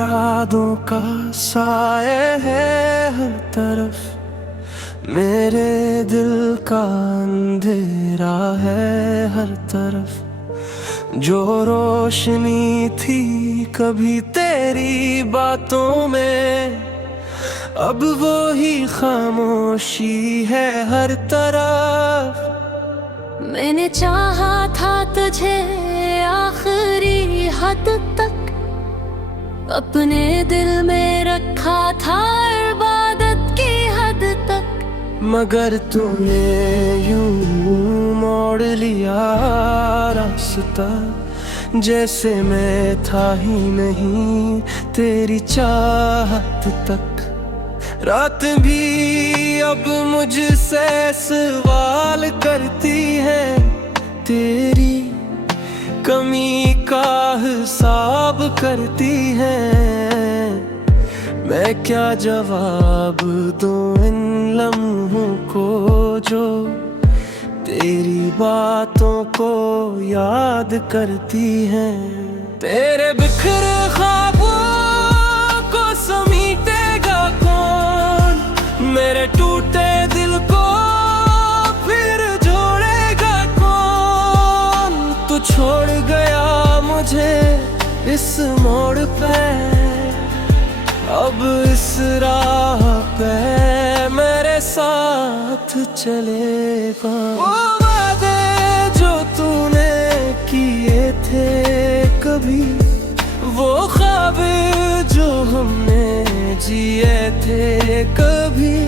यादों का साए है हर तरफ, मेरे दिल का अंधेरा है हर तरफ। जो रोशनी थी कभी तेरी बातों में, अब वो ही खामोशी है हर तरफ। मैंने चाहा था तुझे आखिरी हद तक, अपने दिल में रखा था इबादत की हद तक, मगर तूने यूं मोड़ लिया रास्ता, जैसे मैं था ही नहीं तेरी चाहत तक। रात भी अब मुझसे सवाल करती है, तेरी कमी का हिसाब करती है। मैं क्या जवाब दूं इन लम्हों को जो तेरी बातों को याद करती हैं। तेरे बिखरे ख्वाबों को समीटेगा कौन, मेरे टूटे दिल को फिर जोड़ेगा कौन। तू छोड़ गया मुझे इस मोड़ पे, अब इस राह पे मेरे साथ चलेगा। वो वादे जो तूने किए थे कभी, वो ख्वाब जो हमने जिए थे कभी,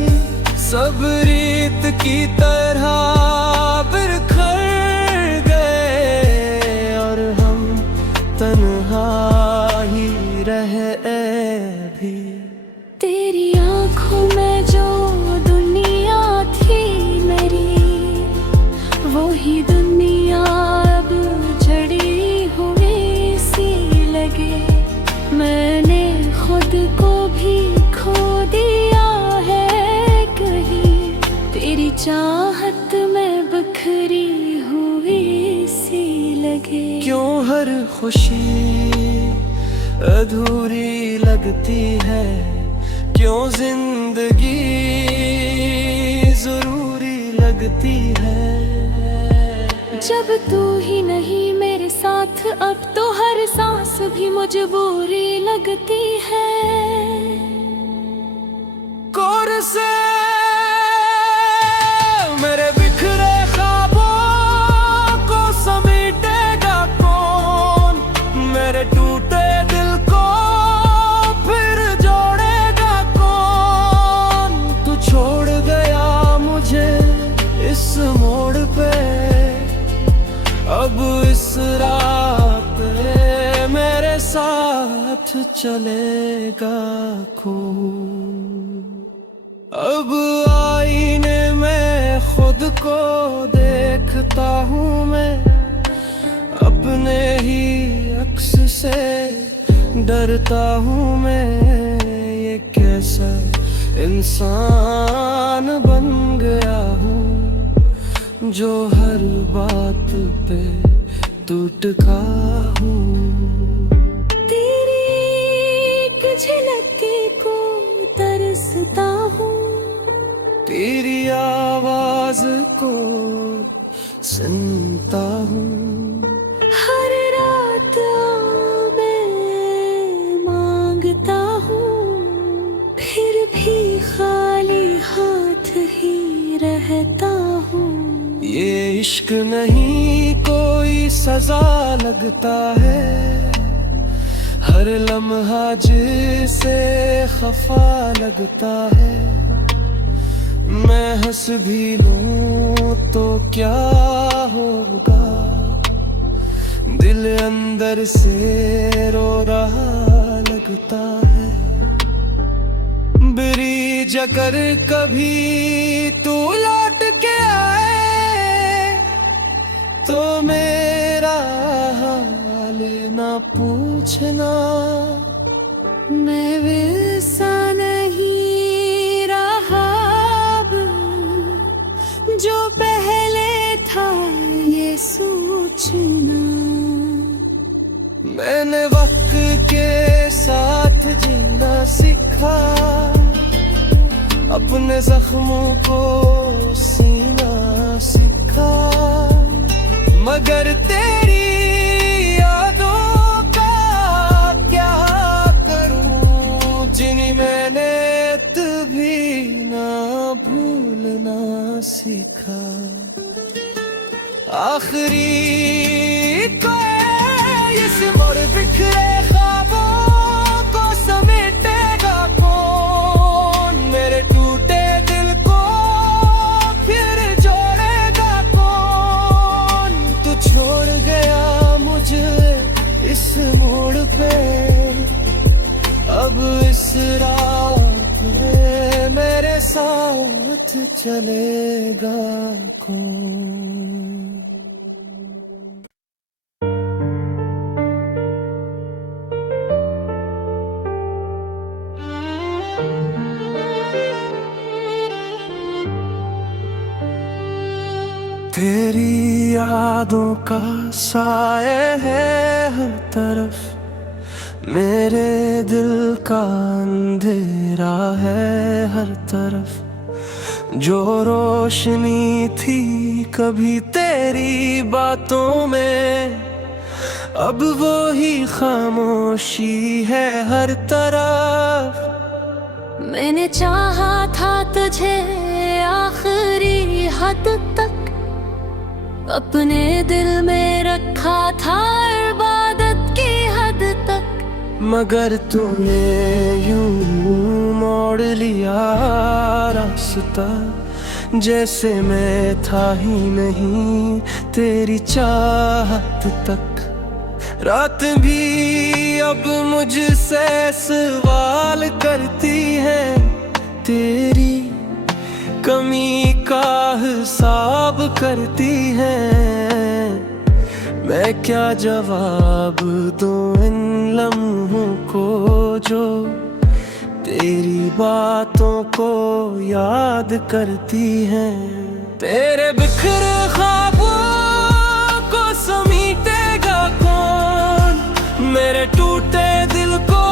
सब रीत की तरह बिखर गए और हम तन्हा ही रहे भी। तेरी आँखों में जो दुनिया थी मेरी, वो ही दुनिया अब जड़ी हुई सी लगे। मैंने खुद को भी खो दिया है कहीं, तेरी चाहत में बिखरी हुई सी लगे। क्यों हर खुशी अधूरी लगती है, क्यों जिंदगी जरूरी लगती है। जब तू ही नहीं मेरे साथ, अब तो हर सांस भी मजबूरी लगती है। कौन से मेरे बिखरे ख्वाबों को समेटेगा कौन, मेरे टूटे दिल को फिर जोड़ेगा कौन। तू छोड़ गया मुझे इस मोड़ पे, अब इस राह पे मेरे साथ चलेगा कौन। अब आईने में खुद को देखता हूँ मैं, अपने ही अक्स से डरता हूँ मैं। ये कैसा इंसान बन गया हूँ जो हर बात पे टूट का हूँ। तेरी एक झलक को तरसता हूँ, तेरी आवाज को सुनता हूँ। हर रात मैं मांगता हूँ, फिर भी खाली हाथ ही रहता हूँ। ये इश्क नहीं कोई सजा लगता है, हर लम्हा जिसे खफा लगता है। मैं हंस भी लूं तो क्या होगा, दिल अंदर से रो रहा लगता है। ब्रिज अगर कभी तू लौट के आए, तो मेरा हाल ना पूछना। मैं वैसा नहीं रहा अब जो पहले था ये सोचना। मैंने वक्त के साथ अपने जख्मों को सीना सिखा, मगर तेरी यादों का क्या करूं, जिन्हें मैंने तभी ना भूलना सीखा। आखिरी को इस मोड़ बिखरे ख्वाबों को समेटेगा कौन, मेरे टूटे दिल को फिर जोड़ेगा कौन। तू छोड़ गया मुझे इस मोड़ पे, अब इस राह पे मेरे साथ चलेगा कौन। तेरी यादों का साए है हर तरफ, मेरे दिल का अंधेरा है हर तरफ। जो रोशनी थी कभी तेरी बातों में, अब वो ही खामोशी है हर तरफ। मैंने चाहा था तुझे आखिरी हद तक, अपने दिल में रखा था इबादत की हद तक, मगर तूने यूं मोड़ लिया रास्ता, जैसे मैं था ही नहीं तेरी चाहत तक। रात भी अब मुझसे सवाल करती है, तेरी कमी का हिसाब करती है। मैं क्या जवाब दूं इन लम्हों को जो तेरी बातों को याद करती हैं। तेरे बिखरे ख्वाबों को समेटेगा कौन, मेरे टूटे दिल को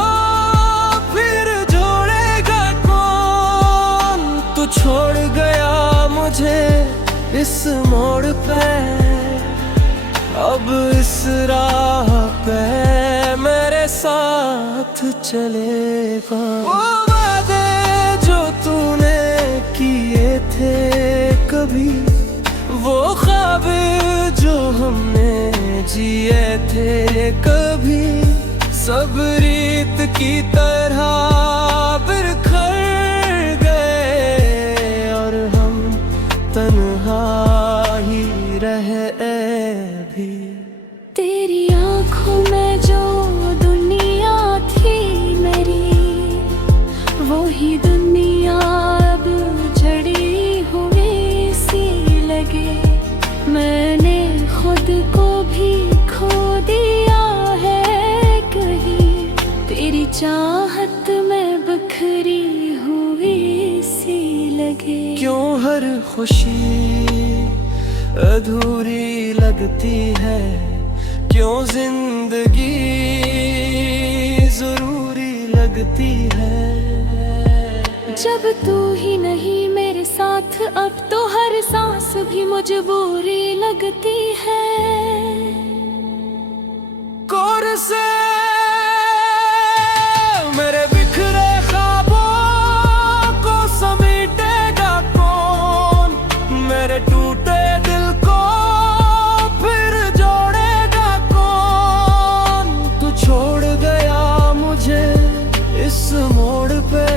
फिर जोड़ेगा कौन। तू छोड़ गया मुझे इस मोड़ पे, अब इस राह पे मेरे साथ चलेगा। वो वादे जो तूने किए थे कभी, वो ख्वाब जो हमने जिए थे कभी, सब रीत की तरह बिखर गए और हम तन्हा ही रहे भी। तेरी आँखों में जो दुनिया थी मेरी, वो ही दुनिया अब जड़ी हुई सी लगे। मैंने खुद को भी खो दिया है कहीं, तेरी चाहत में बिखरी हुई सी लगे। क्यों हर खुशी अधूरी लगती है, क्यों जिंदगी जरूरी लगती है। जब तू ही नहीं मेरे साथ, अब तो हर सांस भी मजबूरी लगती है। कौन से मेरे बिखरे ख्वाबों को समेटेगा कौन, मेरे टूटे दिल को फिर जोड़ेगा कौन। तू छोड़ गया मुझे इस मोड़ पे,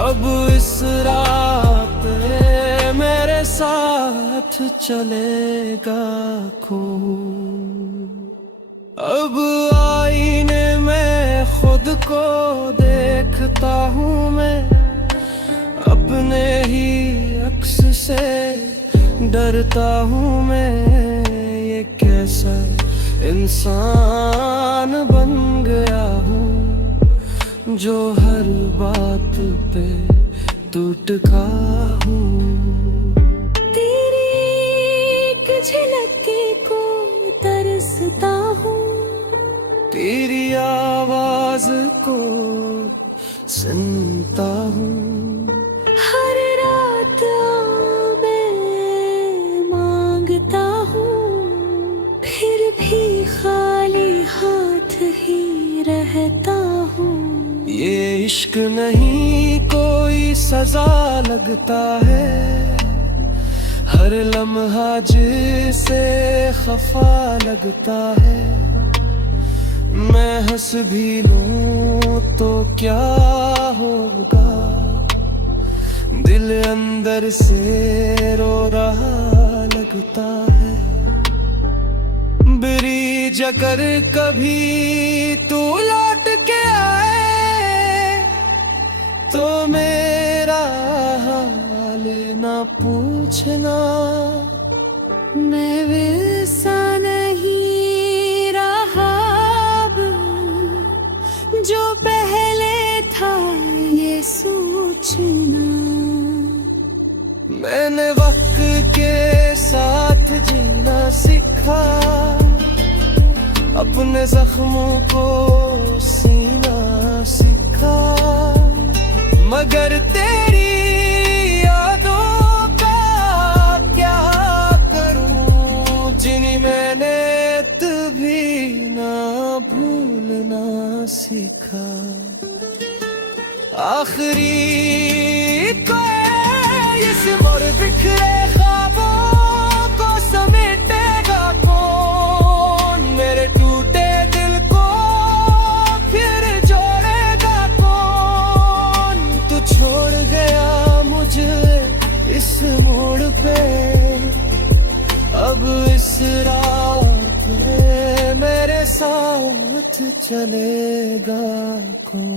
अब इस राह पे मेरे साथ चलेगा कौन। अब आईने में खुद को देखता हूँ मैं, अपने ही अक्स से डरता हूँ मैं। ये कैसा इंसान बन गया हूँ जो हर बात पे टूट का हूँ। तेरी एक झलक को तरसता हूँ, तेरी आवाज को सुनता हूँ। ये इश्क नहीं कोई सजा लगता है, हर लम्हा जिसे खफा लगता है। मैं हंस भी लूं तो क्या होगा, दिल अंदर से रो रहा लगता है। ब्रिज अगर कभी तू लौट के आए तो मेरा हाल ना पूछना। मैं वैसा नहीं रहा अब जो पहले था ये सोचना। मैंने वक्त के साथ जीना सीखा, अपने जख्मों को सीना सीखा। मगर तेरी यादों का क्या करूं, जिन्हें मैंने तभी ना भूलना सीखा। आखिरी को इस मोर बिखरे ख्वाबों को समेटेगा कौन, मेरे टूटे दिल को फिर जोड़ेगा कौन। तू छोड़ गया मुझे इस मोड़ पे, अब इस राह पे मेरे साथ चलेगा कौन।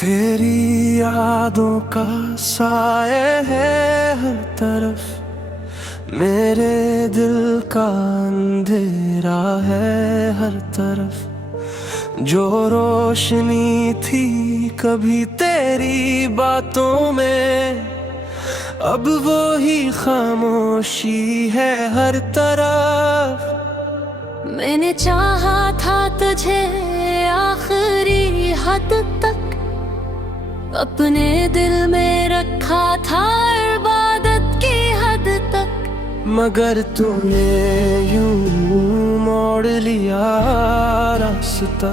तेरी यादों का साए है हर तरफ, मेरे दिल का अंधेरा है हर तरफ। जो रोशनी थी कभी तेरी बातों में, अब वो ही खामोशी है हर तरफ। मैंने चाहा था तुझे आखिरी हद तक, अपने दिल में रखा था इबादत की हद तक। मगर तूने यूं मोड़ लिया रास्ता,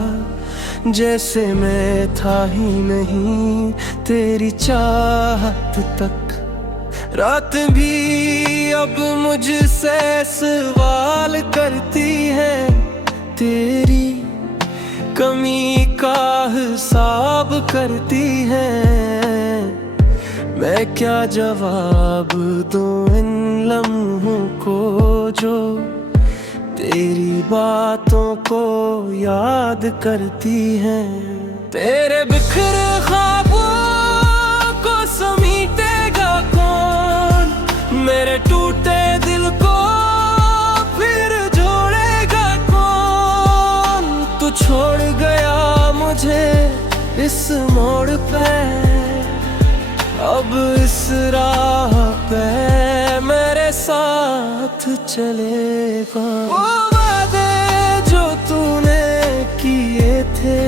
जैसे मैं था ही नहीं तेरी चाहत तक। रात भी अब मुझसे सवाल करती है, तेरी कमी का हिसाब करती है। मैं क्या जवाब दूं इन लम्हों को जो तेरी बातों को याद करती हैं। तेरे बिखरे ख्वाबों को समेटेगा कौन, मेरे टूटे दिल को फिर जोड़ेगा कौन। तू छोड़ गया मुझे इस मोड़ पे, अब इस राह पे मेरे साथ चलेगा। वो वादे जो तूने किए थे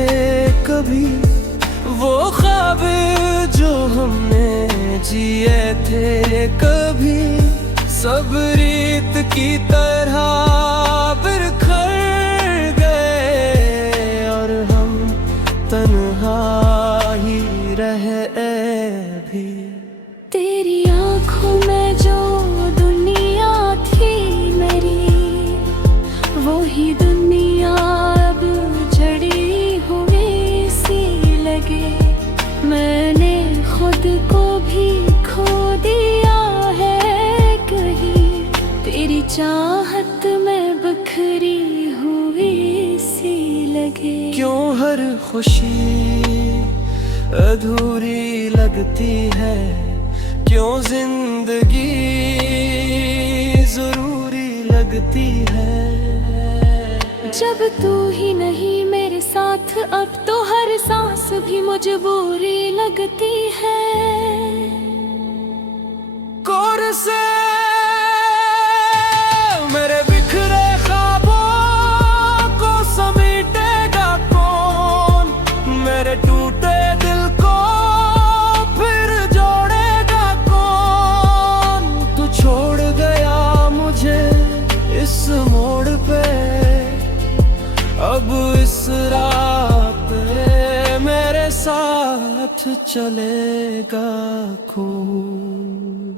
कभी, वो ख्वाब जो हमने जिए थे कभी, सब रीत की तरह बिखर गए और हम तन्हा ही रहे भी। तेरी आँखों में जो दुनिया थी मेरी, वो ही दुनिया अब जड़ी हुई सी लगे। मैंने खुद को भी खो दिया है कहीं, तेरी चाहत में बिखरी हुई सी लगे। क्यों हर खुशी अधूरी लगती है, क्यों जिंदगी जरूरी लगती है। जब तू ही नहीं मेरे साथ, अब तो हर सांस भी मजबूरी लगती है। कौन से मेरे बिखरे ख्वाबों को समेटेगा कौन, मेरे टूटे दिल साथ चलेगा खून।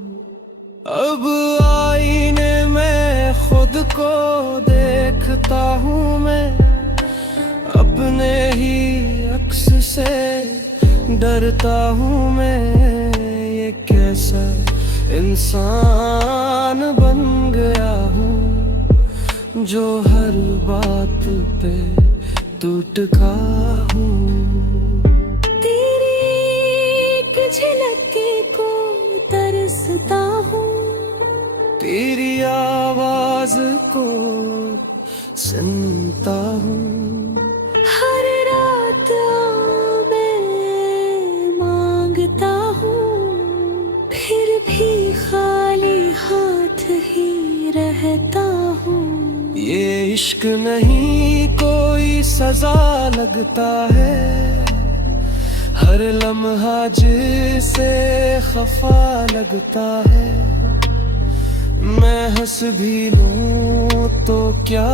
अब आईने में खुद को देखता हूँ मैं, अपने ही अक्स से डरता हूँ मैं। ये कैसा इंसान बन गया हूँ जो हर बात पे टूट का हूँ। तेरी एक झलक को तरसता हूँ, तेरी आवाज को सुनता हूँ। हर रात मैं मांगता हूँ, फिर भी खाली हाथ ही रहता हूँ। ये इश्क नहीं कोई सजा लगता है, हर लम्हा जिसे खफा लगता है। मैं हंस भी लूं तो क्या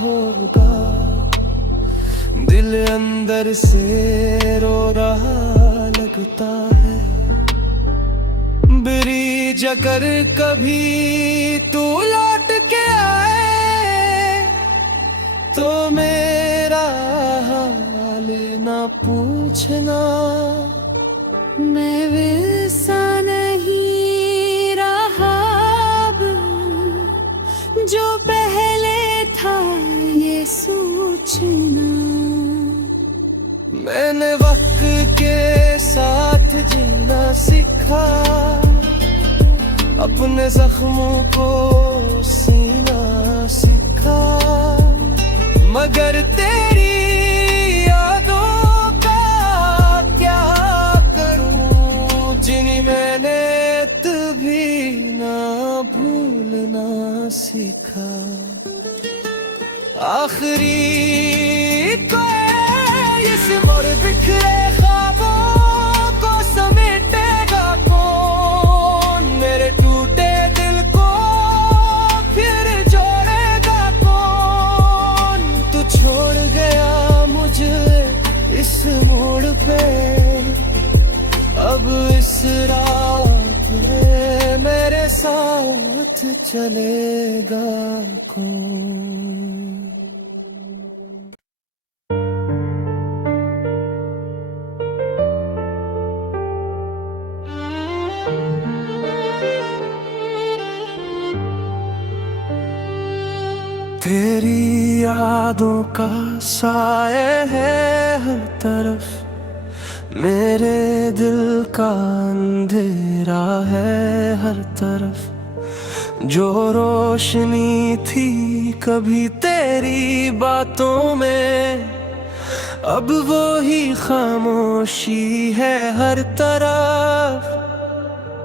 होगा, दिल अंदर से रो रहा लगता है। ब्रिज अगर कभी तू लौट के आए तो मेरा हाल ना पूछना। मैं वैसा नहीं रहा अब जो पहले था ये सोचना। मैंने वक्त के साथ जीना सीखा, अपने जख्मों को सीना सीखा। मगर तेरी यादों का क्या करूं, जिन्हें मैंने तभी ना भूलना सीखा। आखिरी को इस मोड़ बिखरे ख्वाबों को समेटेगा कौन, मेरे टूटे दिल को फिर जोड़ेगा कौन। तू छोड़ गया मुझे इस मोड़ पे, अब इस राह पे मेरे साथ चलेगा कौन। तेरी यादों का साए है हर तरफ, मेरे दिल का अंधेरा है हर तरफ। जो रोशनी थी कभी तेरी बातों में, अब वो ही खामोशी है हर तरफ।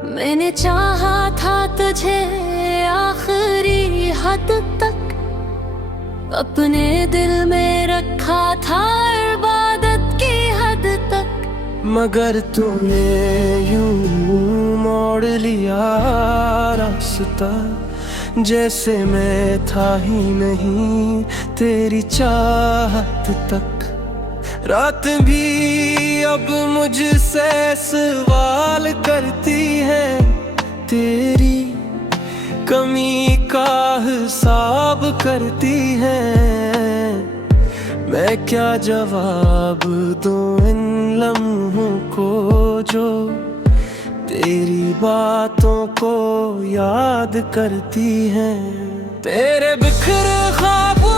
मैंने चाहा था तुझे आखिरी हद तक, अपने दिल में रखा था इबादत की हद तक। मगर तूने यूं मोड़ लिया रास्ता, जैसे मैं था ही नहीं तेरी चाहत तक। रात भी अब मुझसे सवाल करती है, तेरी कमी का हिसाब करती है। मैं क्या जवाब दूं इन लम्हों को जो तेरी बातों को याद करती हैं। तेरे बिखरे ख्वाबों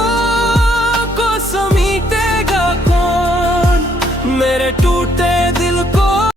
को समेटेगा कौन, मेरे टूटे दिल